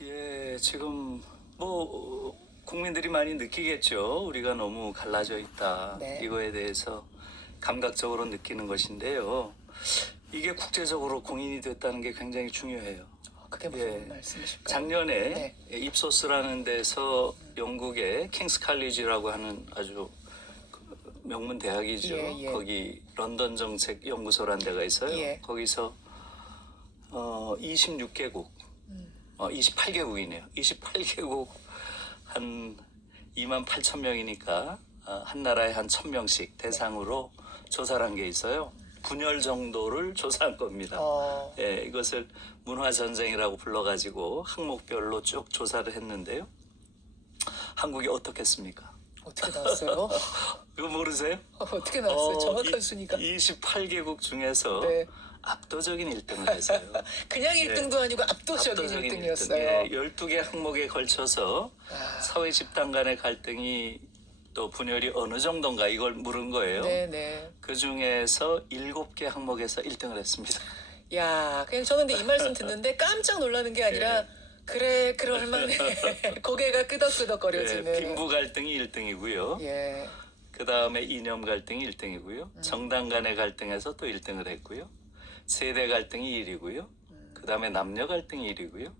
예, 지금 국민들이 많이 느끼겠죠. 우리가 너무 갈라져 있다. 네. 이거에 대해서 감각적으로 느끼는 것인데요. 이게 국제적으로 공인이 됐다는 게 굉장히 중요해요. 그게 무슨 예. 말씀이실까요? 작년에 네. 입소스라는 데서 영국의 킹스 칼리지라고 하는 아주 명문 대학이죠. 예, 예. 거기 런던 정책 연구소라는 데가 있어요. 예. 거기서 26개국 28개국이네요. 28개국 한 2만 8천 명이니까 한 나라에 한 1,000명씩 대상으로 조사를 한 게 있어요. 분열 정도를 조사한 겁니다. 예, 이것을 문화전쟁이라고 불러가지고 항목별로 쭉 조사를 했는데요. 한국이 어떻겠습니까? 어떻게 나왔어요? 이거 모르세요? 어떻게 나왔어요? 정확한 순위가. 28개국 중에서 네. 압도적인 1등을 했어요. 그냥 1등도 아니고 압도적인 1등이었어요. 예, 12개 항목에 걸쳐서 아. 사회 집단 간의 갈등이 또 분열이 어느 정도인가 이걸 물은 거예요. 네네. 그 중에서 7개 항목에서 1등을 했습니다. 야, 그냥 저는 근데 이 말씀 듣는데 깜짝 놀라는 게 아니라 네. 그래 그럴만해. 고개가 끄덕끄덕거려지는. 예, 빈부 갈등이 1등이고요. 예. 그 다음에 이념 갈등이 1등이고요. 정당 간의 갈등에서 또 1등을 했고요. 세대 갈등이 1위고요. 그 다음에 남녀 갈등이 1위고요.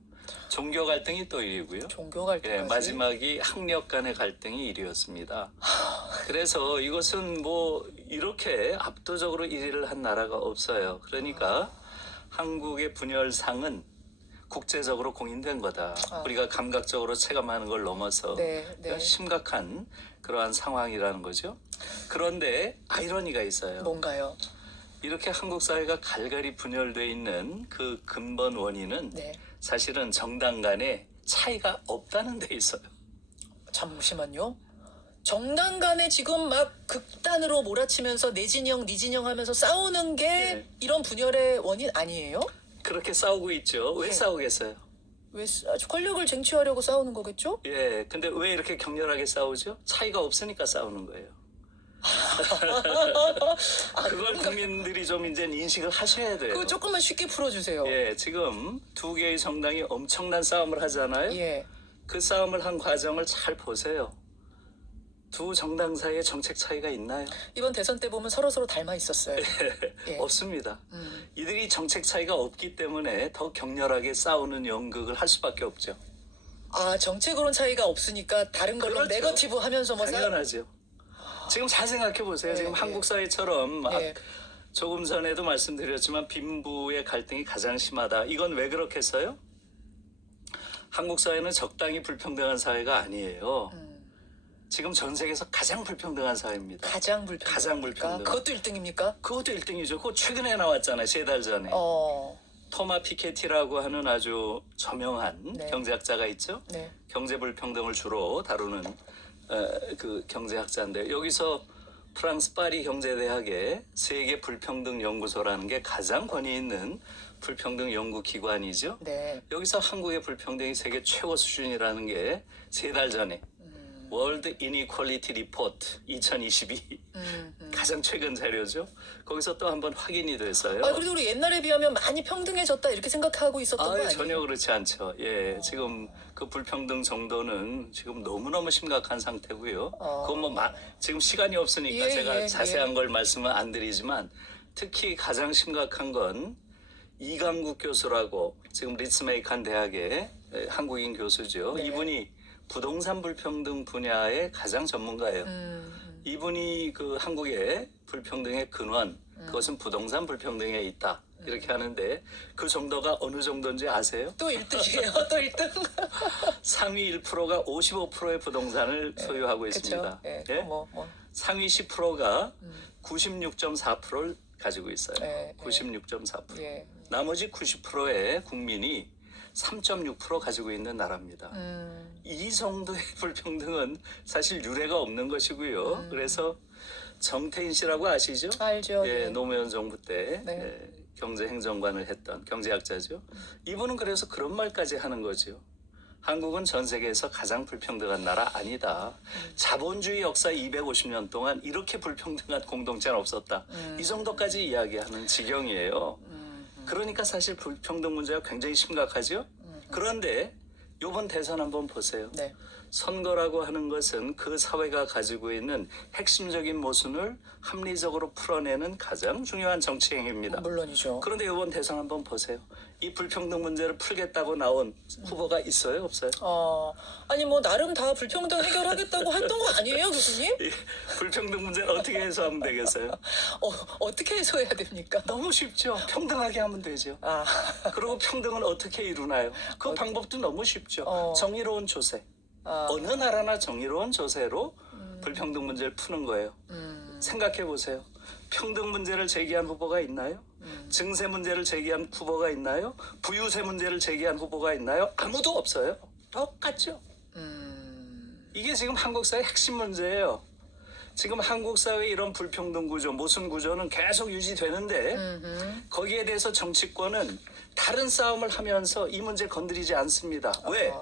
종교 갈등이 또 1위고요. 종교 갈등. 예, 마지막이 학력 간의 갈등이 1위였습니다. 그래서 이것은 이렇게 압도적으로 1위를 한 나라가 없어요. 그러니까 한국의 분열상은 국제적으로 공인된 거다. 우리가 감각적으로 체감하는 걸 넘어서 네. 심각한 그러한 상황이라는 거죠. 그런데 아이러니가 있어요. 뭔가요? 이렇게 한국 사회가 갈갈이 분열돼 있는 그 근본 원인은 네. 사실은 정당 간에 차이가 없다는 데 있어요. 잠시만요. 정당 간에 지금 막 극단으로 몰아치면서 내 진영, 네 진영 하면서 싸우는 게 네. 이런 분열의 원인 아니에요? 그렇게 싸우고 있죠. 왜 네. 싸우겠어요? 왜 권력을 쟁취하려고 싸우는 거겠죠? 예, 근데 왜 이렇게 격렬하게 싸우죠? 차이가 없으니까 싸우는 거예요. 그걸 국민들이 좀 이제 인식을 하셔야 돼요. 그거 조금만 쉽게 풀어주세요. 예, 지금 두 개의 정당이 엄청난 싸움을 하잖아요. 예. 그 싸움을 한 과정을 잘 보세요. 두 정당 사이에 정책 차이가 있나요? 이번 대선 때 보면 서로 닮아 있었어요. 예. 없습니다. 이들이 정책 차이가 없기 때문에 더 격렬하게 싸우는 연극을 할 수밖에 없죠. 아, 정책으로는 차이가 없으니까 다른 걸로 그렇죠. 네거티브 하면서 당연하죠. 지금 잘 생각해 보세요. 지금 예. 한국 사회처럼 예. 조금 전에도 말씀드렸지만 빈부의 갈등이 가장 심하다. 이건 왜 그렇겠어요? 한국 사회는 적당히 불평등한 사회가 아니에요. 지금 전 세계에서 가장 불평등한 사회입니다. 가장 불평등. 가장 불평등. 그것도 1등입니까? 그것도 1등이죠. 그거 최근에 나왔잖아요. 3달 전에. 토마 피케티라고 하는 아주 저명한 네. 경제학자가 있죠. 네. 경제 불평등을 주로 다루는 그 경제학자인데 여기서 프랑스 파리 경제대학의 세계 불평등 연구소라는 게 가장 권위 있는 불평등 연구 기관이죠. 네. 여기서 한국의 불평등이 세계 최고 수준이라는 게 3달 전에 월드 이니퀄리티 리포트 2022 가장 최근 자료죠. 거기서 또 한번 확인이 됐어요. 아, 그래도 우리 옛날에 비하면 많이 평등해졌다 이렇게 생각하고 있었던 거 아니에요? 전혀 그렇지 않죠. 예, 지금 그 불평등 정도는 지금 너무너무 심각한 상태고요. 그건 지금 시간이 없으니까 예, 제가 예, 자세한 걸 말씀은 안 드리지만 특히 가장 심각한 건 이강국 교수라고 지금 리츠메이칸 대학의 한국인 교수죠. 네. 이분이 부동산 불평등 분야의 가장 전문가예요. 이분이 그 한국의 불평등의 근원, 그것은 부동산 불평등에 있다. 이렇게 하는데 그 정도가 어느 정도인지 아세요? 또 1등이에요. 또 1등. 상위 1%가 55%의 부동산을 소유하고 그쵸? 있습니다. 예. 예? 상위 10%가 96.4%를 가지고 있어요. 예, 96.4%. 예. 나머지 90%의 국민이 3.6% 가지고 있는 나라입니다. 이 정도의 불평등은 사실 유례가 없는 것이고요. 그래서 정태인 씨라고 아시죠? 알죠. 예, 예. 노무현 정부 때 네. 경제행정관을 했던 경제학자죠. 이분은 그래서 그런 말까지 하는 거죠. 한국은 전 세계에서 가장 불평등한 나라 아니다. 자본주의 역사 250년 동안 이렇게 불평등한 공동체는 없었다. 이 정도까지 이야기하는 지경이에요. 그러니까 사실 불평등 문제가 굉장히 심각하죠. 그런데 요번 대선 한번 보세요. 네. 선거라고 하는 것은 그 사회가 가지고 있는 핵심적인 모순을 합리적으로 풀어내는 가장 중요한 정치 행위입니다. 물론이죠. 그런데 이번 대선 한번 보세요. 이 불평등 문제를 풀겠다고 나온 후보가 있어요, 없어요? 아니 뭐 나름 다 불평등 해결하겠다고 했던 거 아니에요, 교수님? 이 불평등 문제를 어떻게 해소하면 되겠어요? 어떻게 해소해야 됩니까? 너무 쉽죠. 평등하게 하면 되죠. 아, 그리고 평등은 어떻게 이루나요? 그 방법도 너무 쉽죠. 정의로운 조세. 어느 나라나 정의로운 조세로 불평등 문제를 푸는 거예요. 생각해 보세요. 평등 문제를 제기한 후보가 있나요? 증세 문제를 제기한 후보가 있나요? 부유세 문제를 제기한 후보가 있나요? 아무도 없어요. 똑같죠. 이게 지금 한국 사회 핵심 문제예요. 지금 한국 사회 이런 불평등 구조, 모순 구조는 계속 유지되는데 거기에 대해서 정치권은 다른 싸움을 하면서 이 문제 건드리지 않습니다. 왜?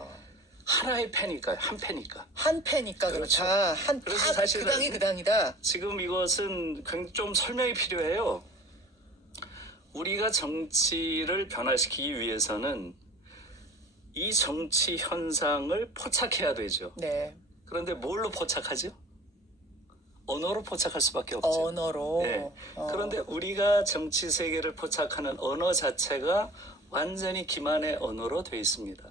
하나의 패니까요. 한 패니까. 한 패니까 그렇죠. 그렇다. 그래서 사실은 그 당이 그 당이다. 지금 이것은 좀 설명이 필요해요. 우리가 정치를 변화시키기 위해서는 이 정치 현상을 포착해야 되죠. 네. 그런데 뭘로 포착하죠? 언어로 포착할 수밖에 없죠. 언어로. 네. 그런데 우리가 정치 세계를 포착하는 언어 자체가 완전히 기만의 언어로 돼 있습니다.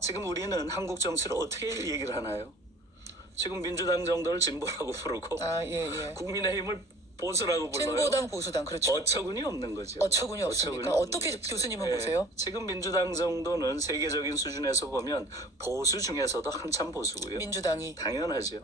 지금 우리는 한국 정치를 어떻게 얘기를 하나요? 지금 민주당 정도를 진보라고 부르고 예. 국민의힘을 보수라고 불러요. 진보당 보수당 그렇죠. 어처구니 없는 거죠. 어처구니 없습니까? 어처구니 어떻게 없는 거죠. 교수님은 네. 보세요? 지금 민주당 정도는 세계적인 수준에서 보면 보수 중에서도 한참 보수고요. 민주당이. 당연하죠.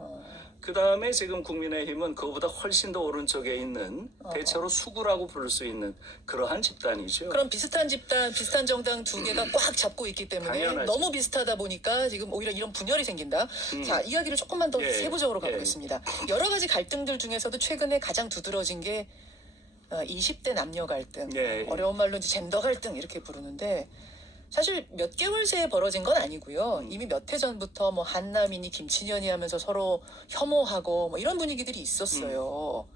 그 다음에 지금 국민의힘은 그거보다 훨씬 더 오른쪽에 있는 대체로 수구라고 부를 수 있는 그러한 집단이죠. 그럼 비슷한 집단, 비슷한 정당 두 개가 꽉 잡고 있기 때문에 당연하죠. 너무 비슷하다 보니까 지금 오히려 이런 분열이 생긴다. 자, 이야기를 조금만 더 예, 세부적으로 예. 가보겠습니다. 여러 가지 갈등들 중에서도 최근에 가장 두드러진 게 20대 남녀 갈등, 예, 예. 어려운 말로 이제 젠더 갈등 이렇게 부르는데 사실 몇 개월 새에 벌어진 건 아니고요. 이미 몇 해 전부터 뭐 한남이니 김친년이 하면서 서로 혐오하고 뭐 이런 분위기들이 있었어요.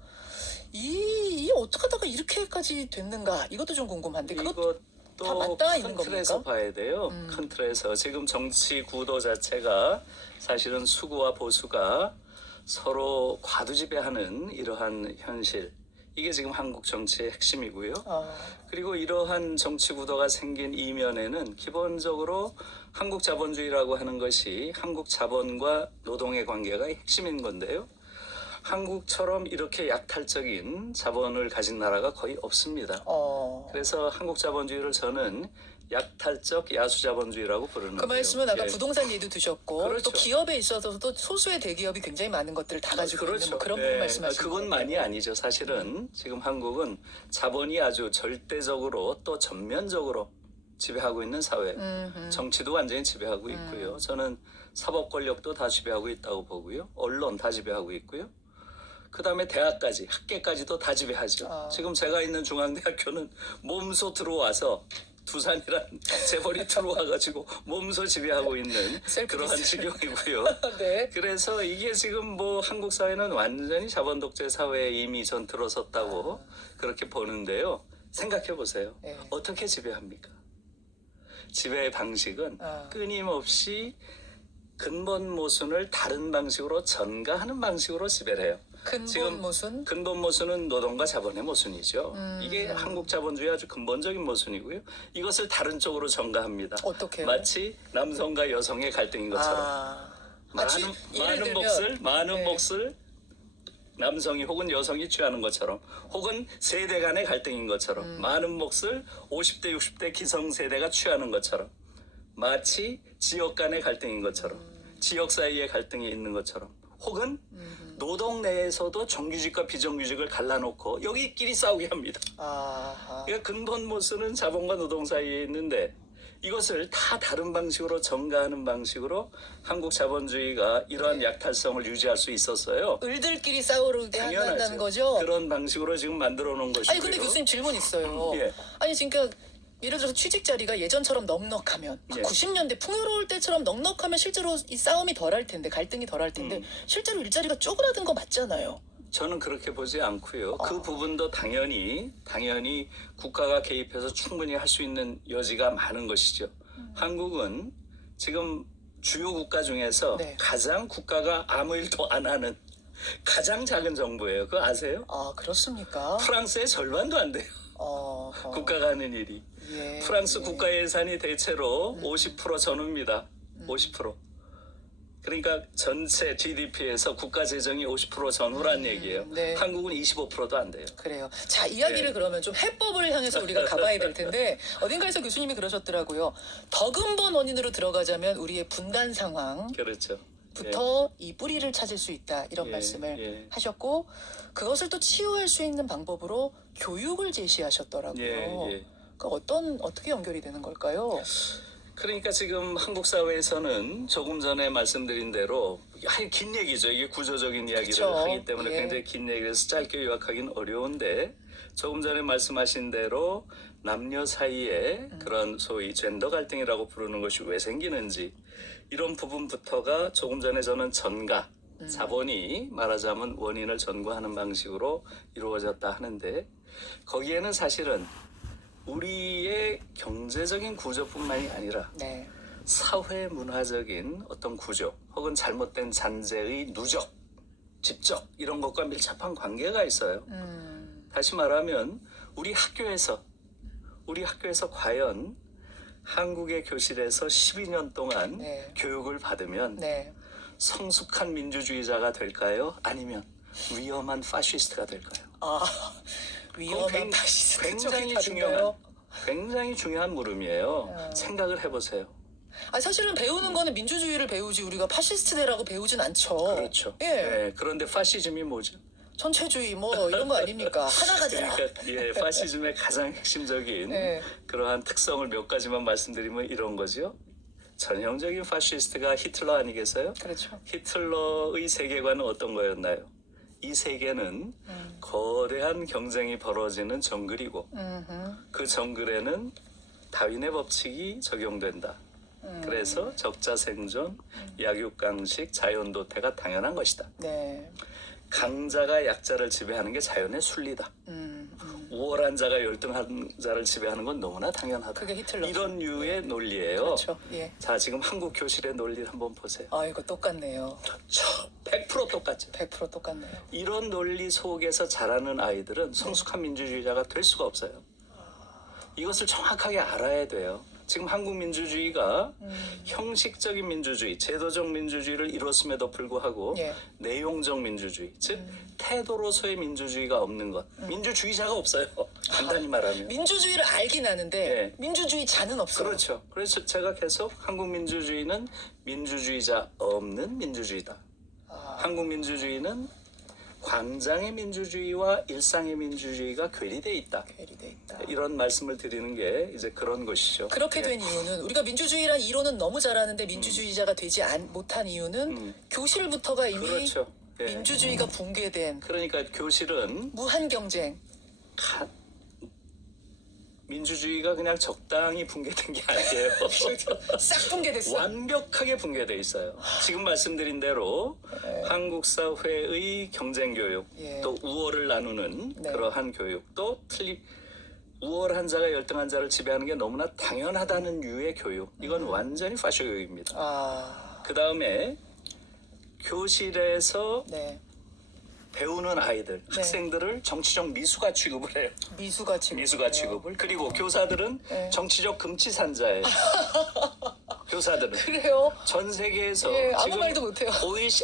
이 어떡하다가 이렇게까지 됐는가? 이것도 좀 궁금한데 그것 다 이것도 맞닿아 있는 큰 틀에서 겁니까? 봐야 돼요. 큰 틀에서 지금 정치 구도 자체가 사실은 수구와 보수가 서로 과두지배하는 이러한 현실. 이게 지금 한국 정치의 핵심이고요. 그리고 이러한 정치 구도가 생긴 이면에는 기본적으로 한국 자본주의라고 하는 것이 한국 자본과 노동의 관계가 핵심인 건데요. 한국처럼 이렇게 약탈적인 자본을 가진 나라가 거의 없습니다. 그래서 한국 자본주의를 저는 약탈적 야수자본주의라고 부르는 그 거예요. 말씀은 아까 예. 부동산 예도 두셨고 그렇죠. 또 기업에 있어서도 소수의 대기업이 굉장히 많은 것들을 다 가지고 있는 뭐 그런 부분 말씀하시는 그건 거예요. 많이 아니죠. 사실은 지금 한국은 자본이 아주 절대적으로 또 전면적으로 지배하고 있는 사회. 정치도 완전히 지배하고 있고요. 저는 사법 권력도 다 지배하고 있다고 보고요. 언론 다 지배하고 있고요. 그다음에 대학까지, 학계까지도 다 지배하죠. 지금 제가 있는 중앙대학교는 몸소 들어와서 두산이란 재벌이 들어와가지고 몸소 지배하고 있는 그러한 지경이고요. 네. 그래서 이게 지금 뭐 한국 사회는 완전히 자본 독재 사회에 이미 전 들어섰다고 그렇게 보는데요. 생각해 보세요. 네. 어떻게 지배합니까? 지배의 방식은 끊임없이 근본 모순을 다른 방식으로 전가하는 방식으로 지배를 해요. 근본 모순? 근본 모순은 노동과 자본의 모순이죠. 이게 한국 자본주의 아주 근본적인 모순이고요. 이것을 다른 쪽으로 전가합니다. 어떻게요? 마치 남성과 여성의 갈등인 것처럼 예를 많은 몫을 남성이 혹은 여성이 취하는 것처럼 혹은 세대 간의 갈등인 것처럼 많은 몫을 50대 60대 기성세대가 취하는 것처럼 마치 지역 간의 갈등인 것처럼 지역 사이의 갈등이 있는 것처럼 혹은 노동 내에서도 정규직과 비정규직을 갈라놓고 여기끼리 싸우게 합니다. 그러니까 근본 모순은 자본과 노동 사이에 있는데 이것을 다 다른 방식으로 전가하는 방식으로 한국 자본주의가 이러한 약탈성을 유지할 수 있었어요. 을들끼리 싸우게 한다는 거죠? 그런 방식으로 지금 만들어 놓은 것이고요. 아니 근데 교수님 질문 있어요. 예. 아니 그러니까 예를 들어서 취직 자리가 예전처럼 넉넉하면 예. 90년대 풍요로울 때처럼 넉넉하면 실제로 이 싸움이 덜할 텐데 갈등이 덜할 텐데 실제로 일자리가 쪼그라든 거 맞잖아요. 저는 그렇게 보지 않고요. 그 부분도 당연히 국가가 개입해서 충분히 할 수 있는 여지가 많은 것이죠. 한국은 지금 주요 국가 중에서 네. 가장 국가가 아무 일도 안 하는 가장 작은 정부예요. 그거 아세요? 아, 그렇습니까? 프랑스의 절반도 안 돼요. 국가가 하는 일이. 예, 프랑스 예. 국가 예산이 대체로 50% 전후입니다. 50%. 그러니까 전체 GDP에서 국가 재정이 50% 전후란 얘기예요. 네. 한국은 25%도 안 돼요. 그래요. 자, 이야기를 네. 그러면 좀 해법을 향해서 우리가 가봐야 될 텐데 어딘가에서 교수님이 그러셨더라고요. 더 근본 원인으로 들어가자면 우리의 분단 상황부터 그렇죠. 이 뿌리를 찾을 수 있다 이런 예, 말씀을 예. 하셨고 그것을 또 치유할 수 있는 방법으로 교육을 제시하셨더라고요. 예. 그 어떻게 연결이 되는 걸까요? 그러니까 지금 한국 사회에서는 조금 전에 말씀드린 대로 긴 얘기죠. 이게 구조적인 이야기를 그쵸. 하기 때문에 예. 굉장히 긴 얘기라서 짧게 요약하기는 어려운데 조금 전에 말씀하신 대로 남녀 사이에 그런 소위 젠더 갈등이라고 부르는 것이 왜 생기는지 이런 부분부터가 조금 전에 저는 전가 자본이 말하자면 원인을 전구하는 방식으로 이루어졌다 하는데 거기에는 사실은 우리의 경제적인 구조뿐만이 아니라 네. 사회 문화적인 어떤 구조 혹은 잘못된 잔재의 누적, 집적 이런 것과 밀접한 관계가 있어요. 다시 말하면 우리 학교에서 과연 한국의 교실에서 12년 동안 네. 교육을 받으면 네. 성숙한 민주주의자가 될까요? 아니면 위험한 파시스트가 될까요? 아, 위험한 굉- 파시스트 굉장히 쪽이 다른가요? 굉장히 중요한 물음이에요. 생각을 해보세요. 아, 사실은 배우는 거는 민주주의를 배우지 우리가 파시스트대라고 배우진 않죠. 그렇죠. 예. 네, 그런데 파시즘이 뭐죠? 전체주의 뭐 이런 거 아닙니까? 하나가 되라. 그러니까 파시즘의 가장 핵심적인 네. 그러한 특성을 몇 가지만 말씀드리면 이런 거죠. 전형적인 파시스트가 히틀러 아니겠어요? 그렇죠. 히틀러의 세계관은 어떤 거였나요? 이 세계는 거대한 경쟁이 벌어지는 정글이고 그 정글에는 다윈의 법칙이 적용된다. 그래서 적자 생존, 약육강식, 자연도태가 당연한 것이다. 네. 강자가 약자를 지배하는 게 자연의 순리다. 우월한 자가 열등한 자를 지배하는 건 너무나 당연하다. 그게 히틀러. 이런 류의 논리예요. 그렇죠. 예. 자, 지금 한국 교실의 논리를 한번 보세요. 아, 이거 똑같네요. 100% 똑같죠. 100% 똑같네요. 이런 논리 속에서 자라는 아이들은 성숙한 민주주의자가 될 수가 없어요. 이것을 정확하게 알아야 돼요. 지금 한국 민주주의가 형식적인 민주주의, 제도적 민주주의를 이뤘음에도 불구하고 예. 내용적 민주주의, 즉 태도로서의 민주주의가 없는 것. 민주주의자가 없어요. 간단히 말하면. 민주주의를 알긴 아는데 예. 민주주의자는 없어요. 그렇죠. 그래서 제가 계속 한국 민주주의는 민주주의자 없는 민주주의다. 한국 민주주의는 광장의 민주주의와 일상의 민주주의가 괴리돼 있다. 괴리돼 있다. 이런 말씀을 드리는 게 이제 그런 것이죠. 그렇게 예. 된 이유는 우리가 민주주의란 이론은 너무 잘하는데 민주주의자가 되지 못한 이유는 교실부터가 이미 그렇죠. 예. 민주주의가 붕괴된 그러니까 교실은 무한 경쟁. 민주주의가 그냥 적당히 붕괴된 게 아니에요. 싹 붕괴됐어. 완벽하게 붕괴돼 있어요. 지금 말씀드린 대로 한국 사회의 경쟁 교육, 예. 또 우월을 나누는 네. 그러한 교육, 또 우월한 자가 열등한 자를 지배하는 게 너무나 당연하다는 류의 교육. 이건 완전히 파쇼 교육입니다. 아, 그 다음에 교실에서 네. 배우는 아이들, 학생들을 정치적 미수가 취급을 해요. 미수가 지금. 미수가 취급을. 그리고 교사들은 네. 정치적 금치산자예요. 교사들은. 그래요? 전 세계에서 예, 아무 지금 말도 못해요.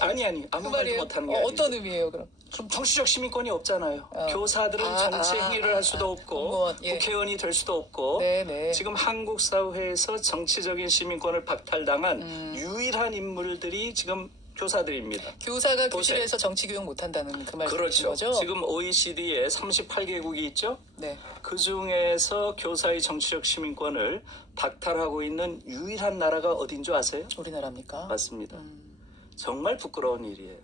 아니 아무 말도 말이에요? 못하는 게 아니죠. 어떤 의미예요, 그럼? 그럼 정치적 시민권이 없잖아요. 교사들은 정치 행위를 할 수도 없고 공무원, 예. 국회의원이 될 수도 없고 네. 지금 한국 사회에서 정치적인 시민권을 박탈당한 유일한 인물들이 지금 교사들입니다. 교사가 보세요. 교실에서 정치 교육 못 한다는 그 말씀이신 그렇죠. 거죠? 지금 OECD에 38개국이 있죠. 네. 그 중에서 교사의 정치적 시민권을 박탈하고 있는 유일한 나라가 어딘 줄 아세요? 우리나라입니까? 맞습니다. 정말 부끄러운 일이에요.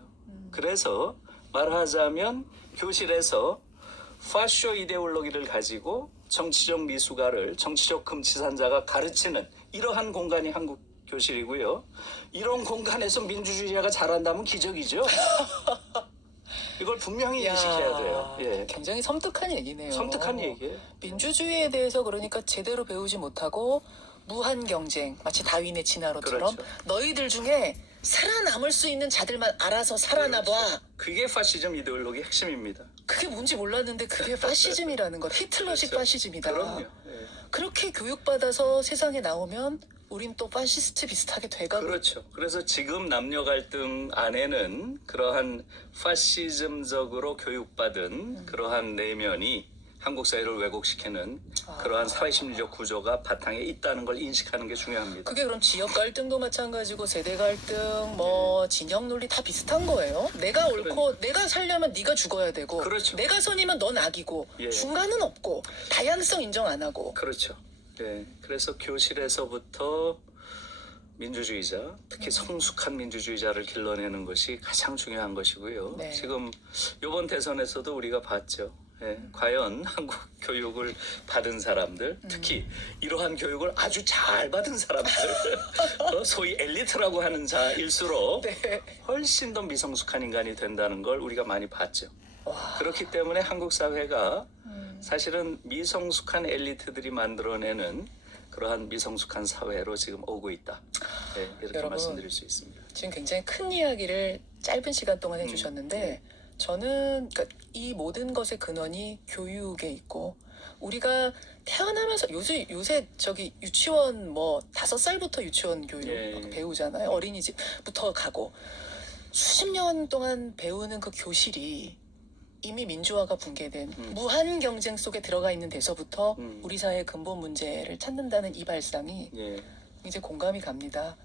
그래서 말하자면 교실에서 파쇼 이데올로기를 가지고 정치적 미숙아를 정치적 금치산자가 가르치는 이러한 공간이 한국 교실이고요. 이런 공간에서 민주주의자가 자란다면 기적이죠. 이걸 분명히 인식해야 돼요. 예. 굉장히 섬뜩한 얘기네요. 섬뜩한 얘기예요. 민주주의에 대해서 그러니까 제대로 배우지 못하고 무한 경쟁, 마치 다윈의 진화로처럼 그렇죠. 너희들 중에 살아남을 수 있는 자들만 알아서 살아나봐. 그게 파시즘 이데올로기 핵심입니다. 그게 뭔지 몰랐는데 그게 파시즘이라는 것. 히틀러식 그렇죠. 파시즘이다. 그럼요. 예. 그렇게 교육받아서 세상에 나오면 우린 또 파시스트 비슷하게 돼가고. 그렇죠. 그래서 지금 남녀 갈등 안에는 그러한 파시즘적으로 교육받은 그러한 내면이 한국 사회를 왜곡시키는 그러한 사회심리적 구조가 바탕에 있다는 걸 인식하는 게 중요합니다. 그게 그럼 지역 갈등도 마찬가지고 세대 갈등, 뭐 진영 논리 다 비슷한 거예요. 내가 옳고 내가 살려면 네가 죽어야 되고, 그렇죠. 내가 선이면 넌 악이고, 예. 중간은 없고, 다양성 인정 안 하고. 그렇죠. 예. 그래서 교실에서부터 민주주의자, 특히 성숙한 민주주의자를 길러내는 것이 가장 중요한 것이고요. 네. 지금 이번 대선에서도 우리가 봤죠. 예, 과연 한국 교육을 받은 사람들, 특히 이러한 교육을 아주 잘 받은 사람들, 소위 엘리트라고 하는 자일수록 네. 훨씬 더 미성숙한 인간이 된다는 걸 우리가 많이 봤죠. 와. 그렇기 때문에 한국 사회가 사실은 미성숙한 엘리트들이 만들어내는 그러한 미성숙한 사회로 지금 오고 있다. 네, 이렇게 여러분, 말씀드릴 수 있습니다. 지금 굉장히 큰 이야기를 짧은 시간 동안 해주셨는데 저는 그러니까 이 모든 것의 근원이 교육에 있고 우리가 태어나면서 요새 저기 유치원 뭐 5살부터 유치원 교육 예. 배우잖아요. 어린이집부터 가고 수십 년 동안 배우는 그 교실이 이미 민주화가 붕괴된 무한 경쟁 속에 들어가 있는 데서부터 우리 사회의 근본 문제를 찾는다는 이 발상이 예. 이제 공감이 갑니다.